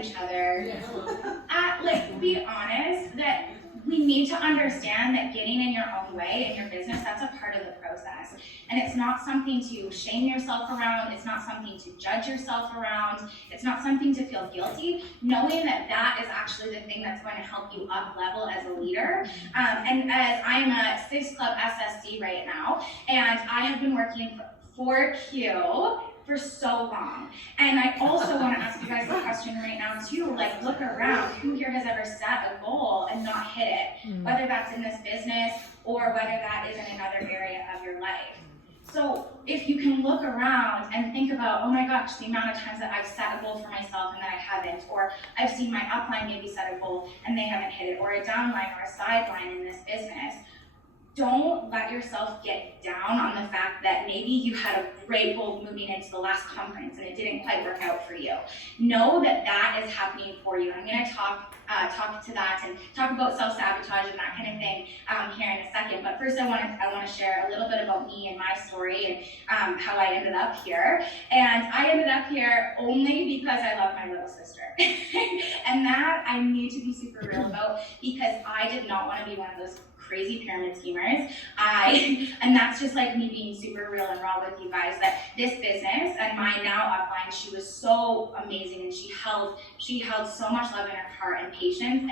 each other. Be honest that we need to understand that getting in your own way in your business, that's a part of the process. And it's not something to shame yourself around. It's not something to judge yourself around. It's not something to feel guilty, knowing that that is actually the thing that's going to help you up level as a leader. And as I'm a 6 Club SSC right now, and I have been working for Q for so long. And I also want to ask you guys a question right now too, like look around, who here has ever set a goal and not hit it? Whether that's in this business or whether that is in another area of your life. So if you can look around and think about, oh my gosh, the amount of times that I've set a goal for myself and that I haven't, or I've seen my upline maybe set a goal and they haven't hit it, or a downline or a sideline in this business. Don't let yourself get down on the fact that maybe you had a great goal moving into the last conference and it didn't quite work out for you. Know that that is happening for you. I'm going to talk to that and talk about self-sabotage and that kind of thing here in a second. But first I want to share a little bit about me and my story and how I ended up here. And I ended up here only because I love my little sister. And that I need to be super real about, because I did not want to be one of those crazy pyramid schemers. And that's just like me being super real and raw with you guys, that this business and my now upline, she was so amazing, and she held so much love in her heart and patience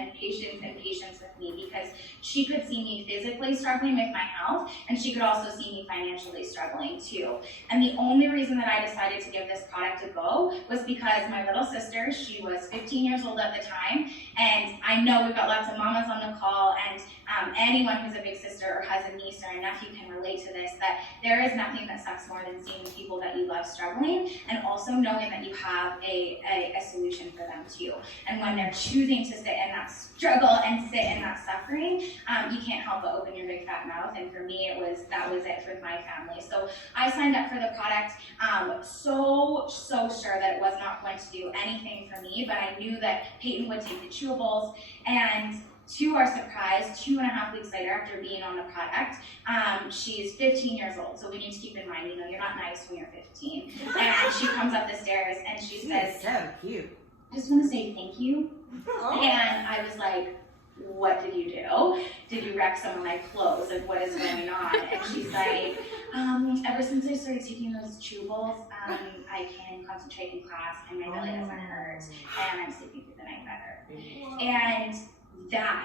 with me, because she could see me physically struggling with my health, and she could also see me financially struggling too. And the only reason that I decided to give this product a go was because my little sister, she was 15 years old at the time, and I know we've got lots of mamas on the call, and anyone who's a big sister or has a niece or a nephew can relate to this, that there is nothing that sucks more than seeing the people that you love struggling, and also knowing that you have a solution for them too. And when they're choosing to sit in that struggle and sit in that suffering, you can't help but open your big fat mouth. And for me, that was it for my family. So I signed up for the product, so sure that it was not going to do anything for me, but I knew that Peyton would take the chewables. And to our surprise, 2.5 weeks later after being on the product, she's 15 years old. So we need to keep in mind, you're not nice when you're 15. And she comes up the stairs and she says, so cute. I just want to say thank you. And I was like, what did you do? Did you wreck some of my clothes? Like, what is going on? And she's like, ever since I started taking those chewables, I can concentrate in class and my belly doesn't hurt, and I'm sleeping through the night better. And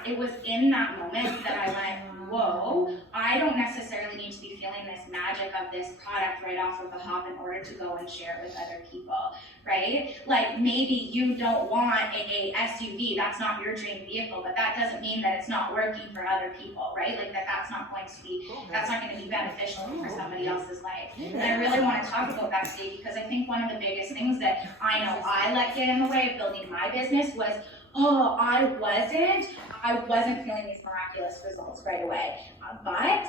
it was in that moment that I went, whoa, I don't necessarily need to be feeling this magic of this product right off of the hop in order to go and share it with other people, right? Like, maybe you don't want a SUV, that's not your dream vehicle, but that doesn't mean that it's not working for other people, right? Like that's not going to be beneficial for somebody else's life. And I really want to talk about that today, because I think one of the biggest things that I know I let get in the way of building my business was, I wasn't feeling these miraculous results right away, but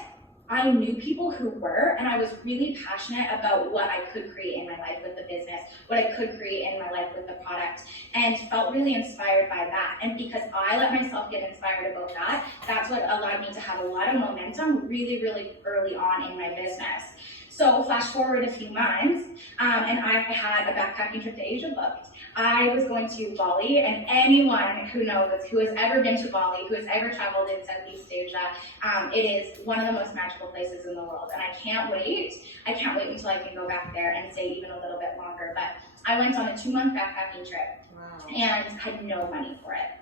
I knew people who were, and I was really passionate about what I could create in my life with the business, what I could create in my life with the product, and felt really inspired by that. And because I let myself get inspired about that, that's what allowed me to have a lot of momentum really, really early on in my business. So flash forward a few months, and I had a backpacking trip to Asia booked. I was going to Bali, and anyone who knows, who has ever been to Bali, who has ever traveled in Southeast Asia, it is one of the most magical places in the world, and I can't wait until I can go back there and stay even a little bit longer. But I went on a 2-month backpacking trip, and had no money for it.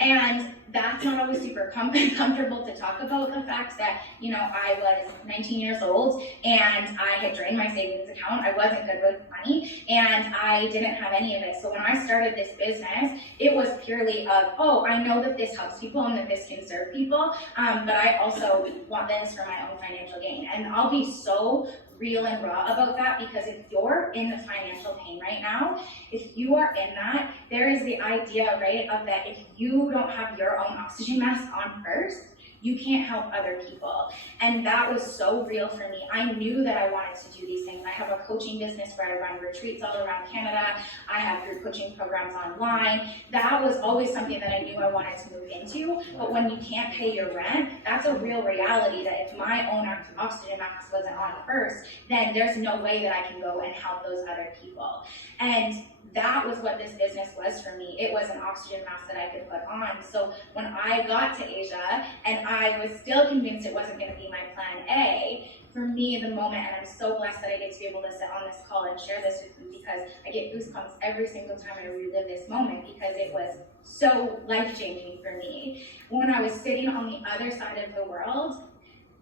And that's not always super comfortable to talk about, the fact that, I was 19 years old and I had drained my savings account. I wasn't good with money and I didn't have any of it. So when I started this business, it was purely of, I know that this helps people and that this can serve people, but I also want this for my own financial gain. And I'll be so real and raw about that, because if you're in the financial pain right now, if you are in that, there is the idea, right, of that if you don't have your own oxygen mask on first, you can't help other people. And that was so real for me. I knew that I wanted to do these things. I have a coaching business where I run retreats all around Canada. I have group coaching programs online. That was always something that I knew I wanted to move into. But when you can't pay your rent, that's a real reality, that if my own oxygen mask wasn't on first, then there's no way that I can go and help those other people. And that was what this business was for me. It was an oxygen mask that I could put on. So when I got to Asia and I was still convinced it wasn't going to be my plan A, for me, the moment, and I'm so blessed that I get to be able to sit on this call and share this with you, because I get goosebumps every single time I relive this moment, because it was so life-changing for me. When I was sitting on the other side of the world,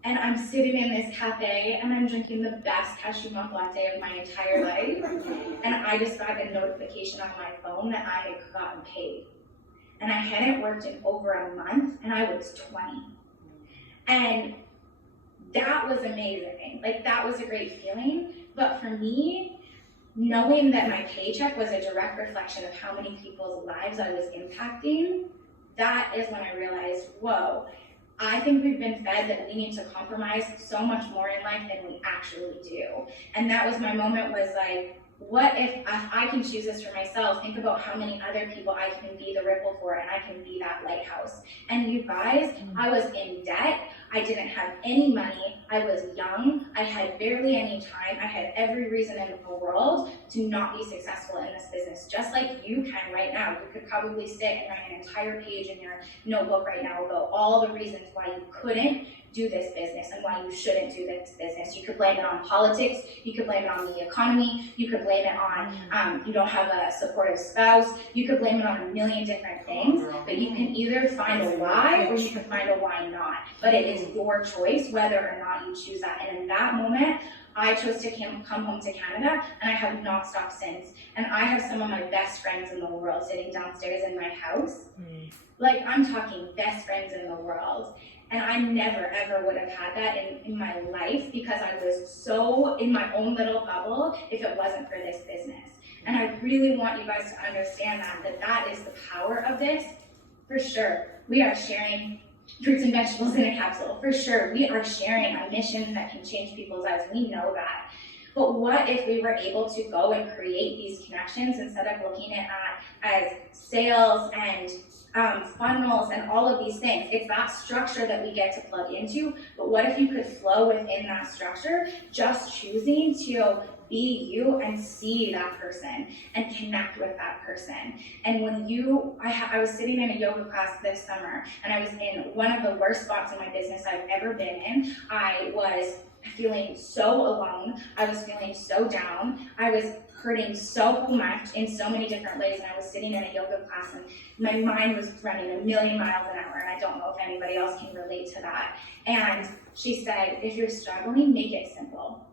and I'm sitting in this cafe and I'm drinking the best cashew milk latte of my entire life, and I just got a notification on my phone that I had gotten paid. And I hadn't worked in over a month, and I was 20. And that was amazing. Like, that was a great feeling. But for me, knowing that my paycheck was a direct reflection of how many people's lives I was impacting, that is when I realized, whoa, I think we've been fed that we need to compromise so much more in life than we actually do. And that was my moment, was like, what if I can choose this for myself? Think about how many other people I can be the ripple for, and I can be that lighthouse. And you guys, I was in debt. I didn't have any money. I was young. I had barely any time. I had every reason in the world to not be successful in this business, just like you can right now. You could probably sit and write an entire page in your notebook right now about all the reasons why you couldn't do this business and why you shouldn't do this business. You could blame it on politics. You could blame it on the economy. You could blame it on you don't have a supportive spouse. You could blame it on a million different things. But you can either find a why or you can find a why not. But it is your choice whether or not you choose that. And in that moment, I chose to come home to Canada, and I have not stopped since. And I have some of my best friends in the world sitting downstairs in my house. Like, I'm talking best friends in the world. And I never, ever would have had that in my life, because I was so in my own little bubble if it wasn't for this business. And I really want you guys to understand that is the power of this. For sure, we are sharing fruits and vegetables in a capsule. For sure, we are sharing a mission that can change people's lives. We know that. But what if we were able to go and create these connections instead of looking at as sales and funnels and all of these things? It's that structure that we get to plug into. But what if you could flow within that structure, just choosing to be you and see that person and connect with that person? And when I was sitting in a yoga class this summer, and I was in one of the worst spots in my business I've ever been in. I was feeling so alone. I was feeling so down. I was hurting so much in so many different ways, and I was sitting in a yoga class and my mind was running a million miles an hour, and I don't know if anybody else can relate to that. And she said, if you're struggling, make it simple.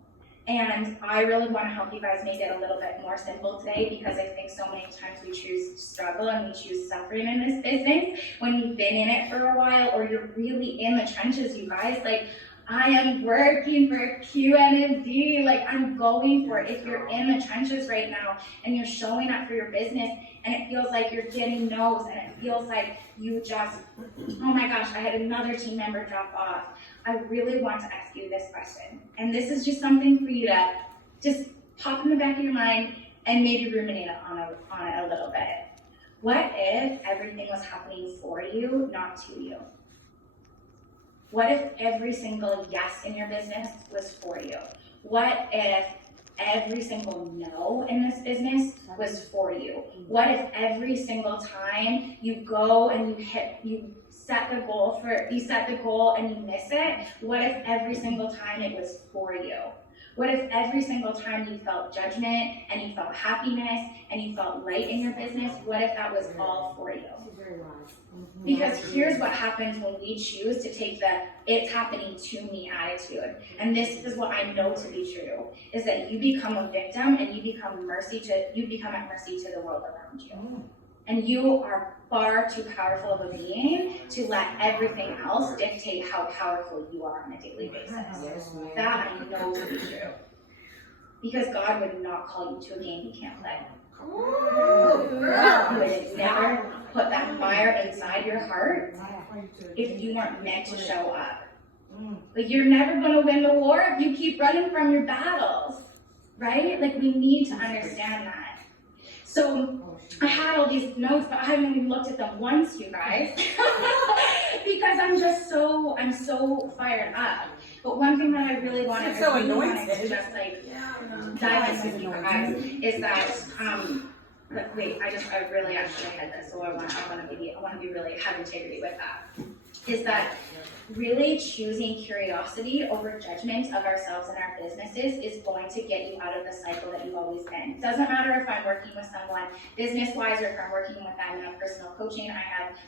And I really want to help you guys make it a little bit more simple today, because I think so many times we choose struggle and we choose suffering in this business when you've been in it for a while, or you're really in the trenches, you guys. Like, I am working for QNMD, like, I'm going for it. If you're in the trenches right now and you're showing up for your business and it feels like you're getting no's and it feels like you just, oh my gosh, I had another team member drop off, I really want to ask you this question. And this is just something for you to just pop in the back of your mind and maybe ruminate on it a little bit. What if everything was happening for you, not to you? What if every single yes in your business was for you? What if every single no in this business was for you? What if every single time you go and you set the goal and you miss it? What if every single time it was for you? What if every single time you felt judgment and you felt happiness and you felt light in your business? What if that was all for you? Because here's what happens when we choose to take the "it's happening to me" attitude. And this is what I know to be true, is that you become a victim and you become at mercy to the world around you. And you are far too powerful of a being to let everything else dictate how powerful you are on a daily basis. That I know to be true. Because God would not call you to a game you can't play. He would never put that fire inside your heart if you weren't meant to show up. Like, you're never going to win the war if you keep running from your battles, right? Like, we need to understand that. So I had all these notes, but I haven't even looked at them once, you guys, because I'm so fired up. But one thing that I really wanted to just like dive into with you guys is that wait, I really actually had this, so I want to be really have integrity with that. Is that really choosing curiosity over judgment of ourselves and our businesses is going to get you out of the cycle that you've always been. It doesn't matter if I'm working with someone business-wise or if I'm working with them in a personal coaching. I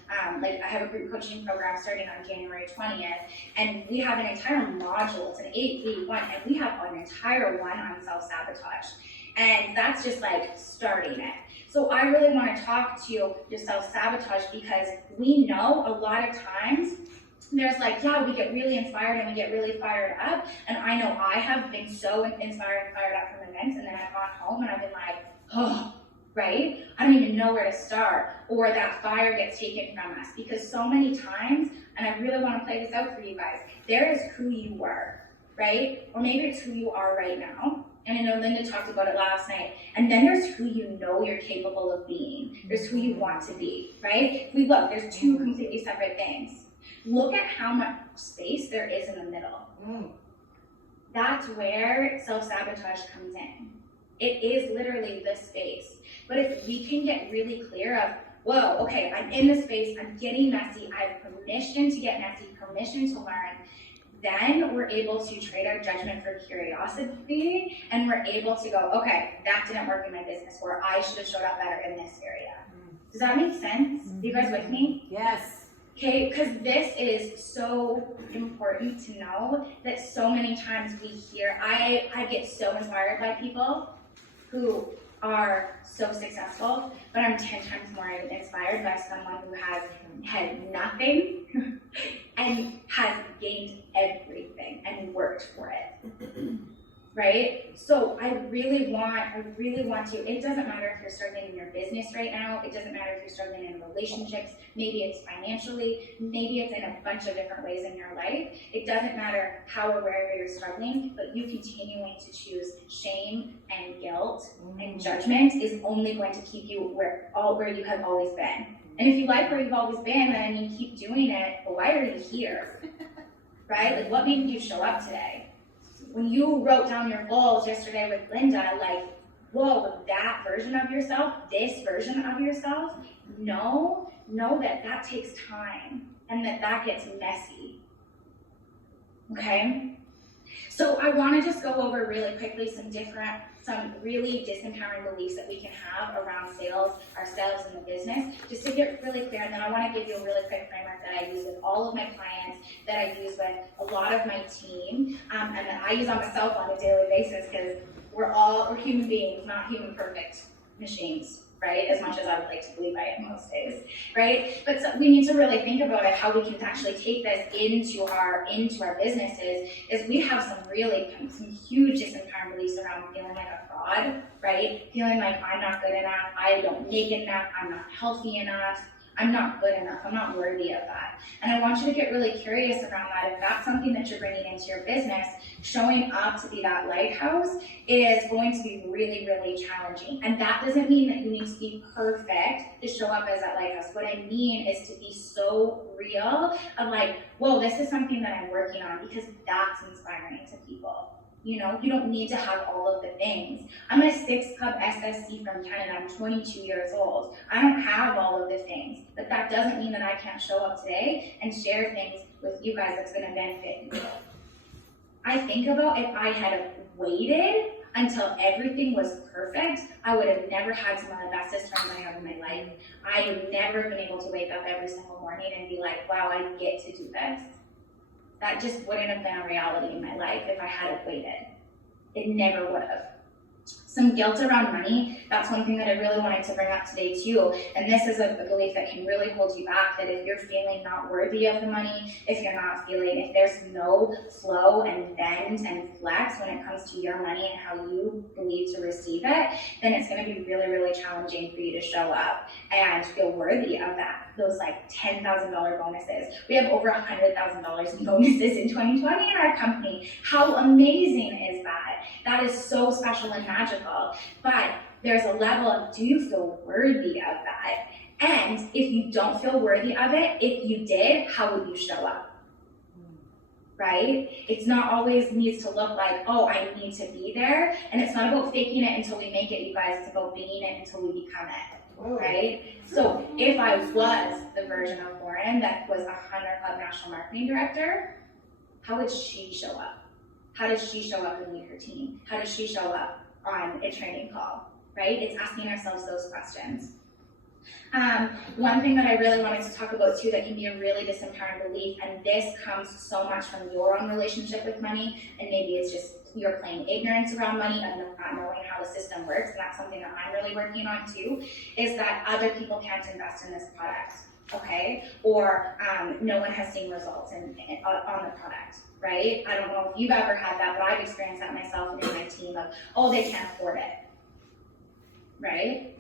have a group coaching program starting on January 20th, and we have an entire module. It's an 8-week one, and we have an entire one on self-sabotage. And that's just like starting it. So I really want to talk to your self-sabotage, because we know a lot of times there's like, yeah, we get really inspired and we get really fired up. And I know I have been so inspired and fired up from events, and then I've gone home and I've been like, oh, right? I don't even know where to start. Or that fire gets taken from us, because so many times, and I really want to play this out for you guys, there is who you were, right? Or maybe it's who you are right now. And I know Linda talked about it last night. And then there's who you know you're capable of being. There's who you want to be, right? If we look, there's two completely separate things. Look at how much space there is in the middle. That's where self-sabotage comes in. It is literally this space. But if we can get really clear of, whoa, okay, I'm in this space, I'm getting messy, I have permission to get messy, permission to learn, then we're able to trade our judgment for curiosity, and we're able to go, okay, that didn't work in my business, or I should have showed up better in this area. Does that make sense? Are you guys with me? Yes. Okay, because this is so important to know that so many times we hear, I get so inspired by people who are so successful, but I'm 10 times more inspired by someone who has had nothing and has gained everything and worked for it, right? So I really want to, it doesn't matter if you're struggling in your business right now, it doesn't matter if you're struggling in relationships, maybe it's financially, maybe it's in a bunch of different ways in your life. It doesn't matter how or where you're struggling, but you continuing to choose shame and guilt and judgment is only going to keep you where you have always been. And if you like where you've always been, then you keep doing it, but why are you here? Right? Like, what made you show up today? When you wrote down your goals yesterday with Linda, like, whoa, that version of yourself, this version of yourself, know that takes time and that gets messy. Okay? So I want to just go over really quickly some really disempowering beliefs that we can have around sales, ourselves, and the business, just to get really clear. And then I want to give you a really quick framework that I use with all of my clients, that I use with a lot of my team, and that I use on myself on a daily basis, because we're human beings, not human perfect machines, right? As much as I would like to believe I am most days, right? But so we need to really think about it, how we can actually take this into our businesses. Is we have some huge disempowering beliefs around feeling like a fraud, right? Feeling like I'm not good enough, I don't make enough, I'm not healthy enough, I'm not good enough, I'm not worthy of that. And I want you to get really curious around that. If that's something that you're bringing into your business, showing up to be that lighthouse is going to be really, really challenging. And that doesn't mean that you need to be perfect to show up as that lighthouse. What I mean is to be so real of like, whoa, this is something that I'm working on, because that's inspiring to people. You know, you don't need to have all of the things. I'm a 6-cup SSC from Canada. I'm 22 years old. I don't have all of the things, but that doesn't mean that I can't show up today and share things with you guys that's going to benefit you. I think about if I had waited until everything was perfect, I would have never had some of the bestest friends I have in my life. I would never been able to wake up every single morning and be like, wow, I get to do this. That just wouldn't have been a reality in my life if I hadn't waited. It never would have. Some guilt around money, that's one thing that I really wanted to bring up today too. And this is a belief that can really hold you back, that if you're feeling not worthy of the money, if you're not feeling, if there's no flow and bend and flex when it comes to your money and how you believe to receive it, then it's going to be really, really challenging for you to show up and feel worthy of that. Those like $10,000 bonuses. We have over $100,000 in bonuses in 2020 in our company. How amazing is that? That is so special and magical. But there's a level of, do you feel worthy of that? And if you don't feel worthy of it, if you did, how would you show up? Right? It's not always needs to look like, oh, I need to be there. And it's not about faking it until we make it, you guys. It's about being it until we become it. Right? So if I was the version of Lauren that was a Hunter Club National Marketing Director, how would she show up? How does she show up and lead her team? How does she show up on a training call? Right? It's asking ourselves those questions. One thing that I really wanted to talk about too that can be a really disempowering belief, and this comes so much from your own relationship with money, and maybe it's just you're playing ignorance around money and not knowing how the system works, and that's something that I'm really working on too, is that other people can't invest in this product, okay? Or no one has seen results on the product, right? I don't know if you've ever had that, but I've experienced that myself and in my team of, oh, they can't afford it, right?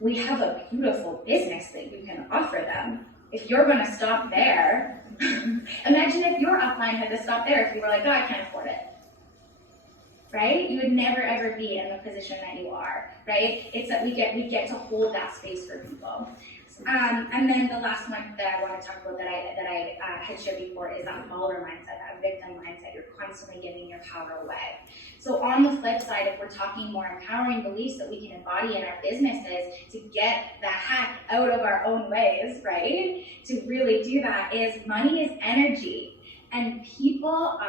We have a beautiful business that you can offer them. If you're going to stop there, imagine if your upline had to stop there if you were like, oh, I can't afford it. Right? You would never ever be in the position that you are, right? It's that we get to hold that space for people. And then the last one that I want to talk about that I had shared before is that follower mindset, that victim mindset. You're constantly giving your power away. So on the flip side, if we're talking more empowering beliefs that we can embody in our businesses to get the heck out of our own ways, right? To really do that is money is energy, and people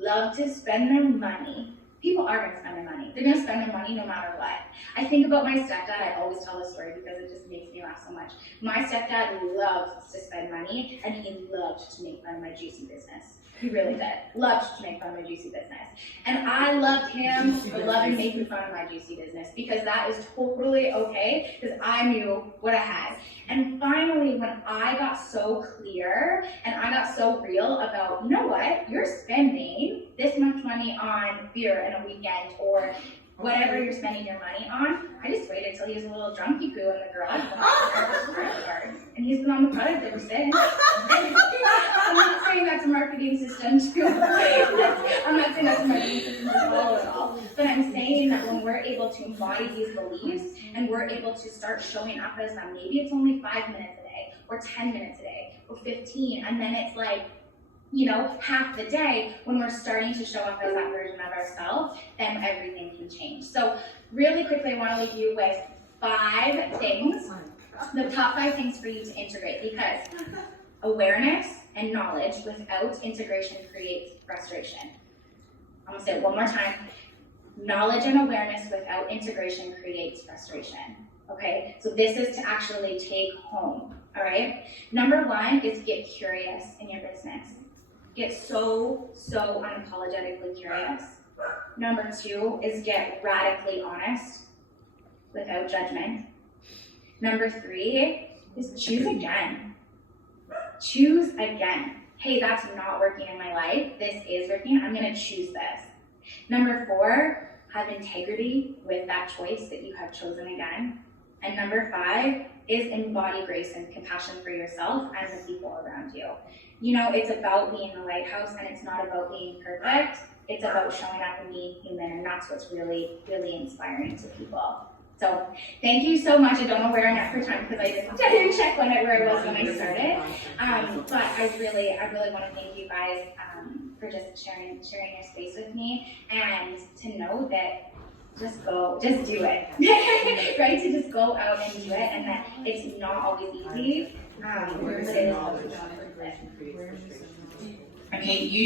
love to spend their money. People are going to spend their money. They're going to spend their money no matter what. I think about my stepdad. I always tell this story because it just makes me laugh so much. My stepdad loves to spend money, and he loved to make fun of my juicy business. He really did. Loved to make fun of my juicy business. And I loved him for loving making fun of my juicy business because that is totally okay because I knew what I had. And finally, when I got so clear and I got so real about, you know what, you're spending this much money on beer in a weekend or whatever you're spending your money on, I just waited till he was a little drunky poo in the garage and he's been on the product ever since. I'm not saying that's a marketing system too. I'm not saying that's a marketing system to follow at all. But I'm saying that when we're able to embody these beliefs and we're able to start showing up as them, maybe it's only 5 minutes a day or 10 minutes a day or 15, and then it's like, you know, half the day when we're starting to show up as that version of ourselves, then everything can change. So really quickly, I want to leave you with 5 things, the top 5 things for you to integrate, because awareness and knowledge without integration creates frustration. I'm going to say it one more time. Knowledge and awareness without integration creates frustration. Okay, so this is to actually take home. All right, number 1 is get curious in your business. Get so unapologetically curious. Number 2 is get radically honest without judgment. Number 3 is choose again. Choose again. Hey, that's not working in my life. This is working. I'm going to choose this. Number 4, have integrity with that choice that you have chosen again. And number 5 is embody grace and compassion for yourself and the people around you. You know, it's about being the lighthouse, and it's not about being perfect. It's about showing up and being human, and that's what's really, really inspiring to people. So thank you so much. I don't know where I'm at for time because I didn't check where I was when I started. But I really want to thank you guys for just sharing your space with me, and to know that just do it, right? To just go out and do it, and that it's not always easy, but it is always worth it. Okay,